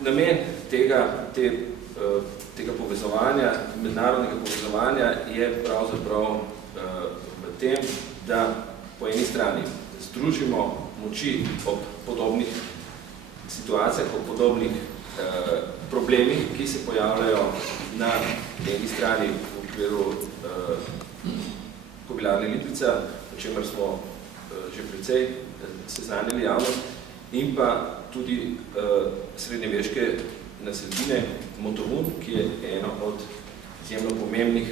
Namen tega povezovanja, mednarodnega povezovanja je pravzaprav v tem, da po eni strani združimo moči ob podobnih situacijah, ob podobnih problemih, ki se pojavljajo na eni strani v okviru Kobilarne Lipica, o čemer smo že precej seznanili javnost, in pa tudi srednjeveške naselbine Motovun, ki je eno od izjemno pomembnih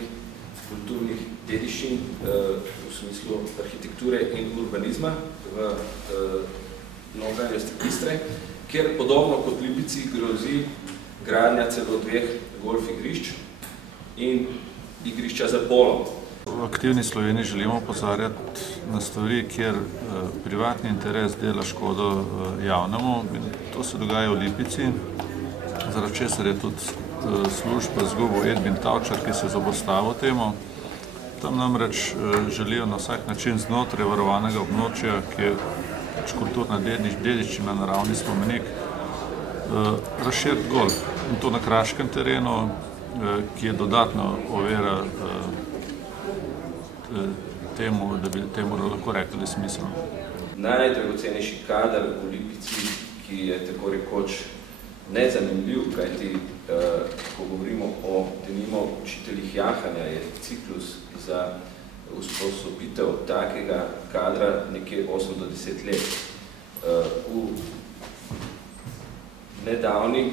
kulturnih dediščin v smislu arhitekture in urbanizma v notranjosti Istre, kjer podobno kot Lipici grozi gradnja celo 2 golf igrišč in igrišča za polo. V Aktivni Sloveniji želimo opozarjati na stvari, kjer privatni interes dela škodo javnemu. To se dogaja v Lipici, zaradi česar je tudi služba izgubil Edvin Tavčar, ki se je zoperstavil temu. Tam namreč želijo na vsak način znotraj varovanega območja, ki je kulturna dediščina, naravni spomenik, razširiti golf. In to na kraškem terenu, ki je dodatno ovira temu, da bi temu lahko rekli smiselno. Najdragocenejši kader v Lipici, ki je tako rekoč nezanimljiv, kajti ko govorimo o denimo učiteljih jahanja, je ciklus za usposobitev takega kadra nekje 8 do 10 let. V nedavni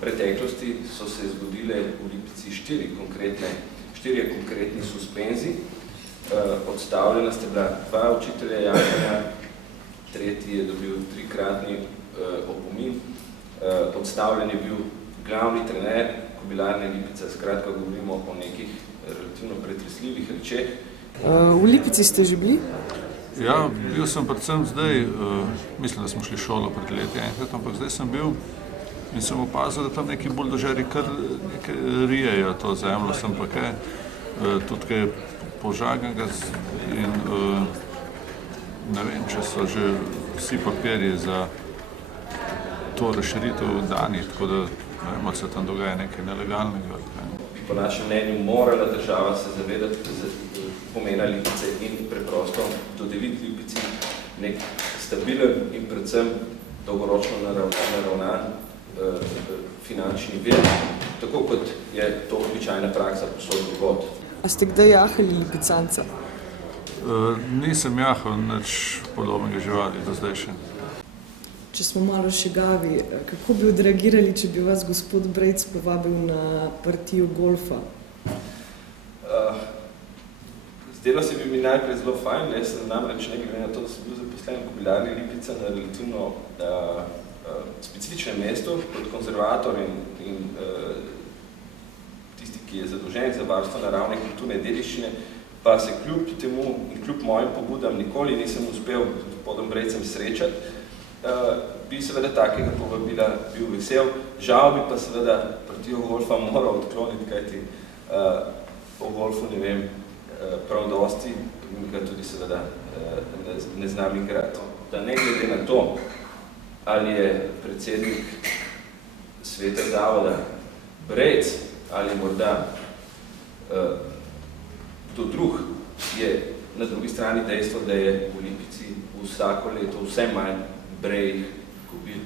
preteklosti so se zgodile v Lipici 4 konkretni suspenzi. Odstavljena sta bila 2 učitelja jahanja, tretji je dobil 3-kratni opomin. Odstavljen je bil glavni trener Kobilarne Lipica, skratka govorimo o nekih relativno pretresljivih rečeh. V Lipici ste že bili? Ja, bil sem predvsem zdaj, mislim, da smo šli šolo pred leti enkrat, ampak zdaj sem bil in sem opazil, da tam neki buldožeri kar nekaj rijejo to zemljo, sem pa kaj, tudi kaj požagnega in ne vem, če so že vsi papirji za to razširitev dani, tako da ne vem, ali se tam dogaja nekaj nelegalnega. Po našem mnenju morala država se zavedati pomena Lipice in preprosto dodeliti Lipici nek stabilen in predvsem dolgoročno naravnan finančni vir, tako kot je to običajna praksa posod drugod. A ste kdaj jahali lipicanca? Nisem jahal nič podobnega živali do zdaj še. Če smo malo šegavi, kako bi odreagirali, če bi vas gospod Brejc povabil na partijo golfa? Zdelo se bi mi najprej zelo fajn, jaz sem namreč ne glede na to, da sem bil zaposlen v Kobilarni Lipica na relativno specifičnem mestu kot konzervator in tisti, ki je zadolžen za varstvo naravne kulturne dediščine, pa se kljub temu in kljub mojim pobudam nikoli nisem uspel z gospodom Brejcem srečati, bi seveda takega povabila bil vesel. Žal bi pa seveda partijo golfa moral odkloniti, kajti o golfu ne vem prav dosti in ga tudi seveda ne znam igrati. Da ne glede na to, ali je predsednik sveta zavoda Brejc ali morda kdo drug, je na drugi strani dejstvo, da je v Lipici vsako leto vse manj brejih kobil.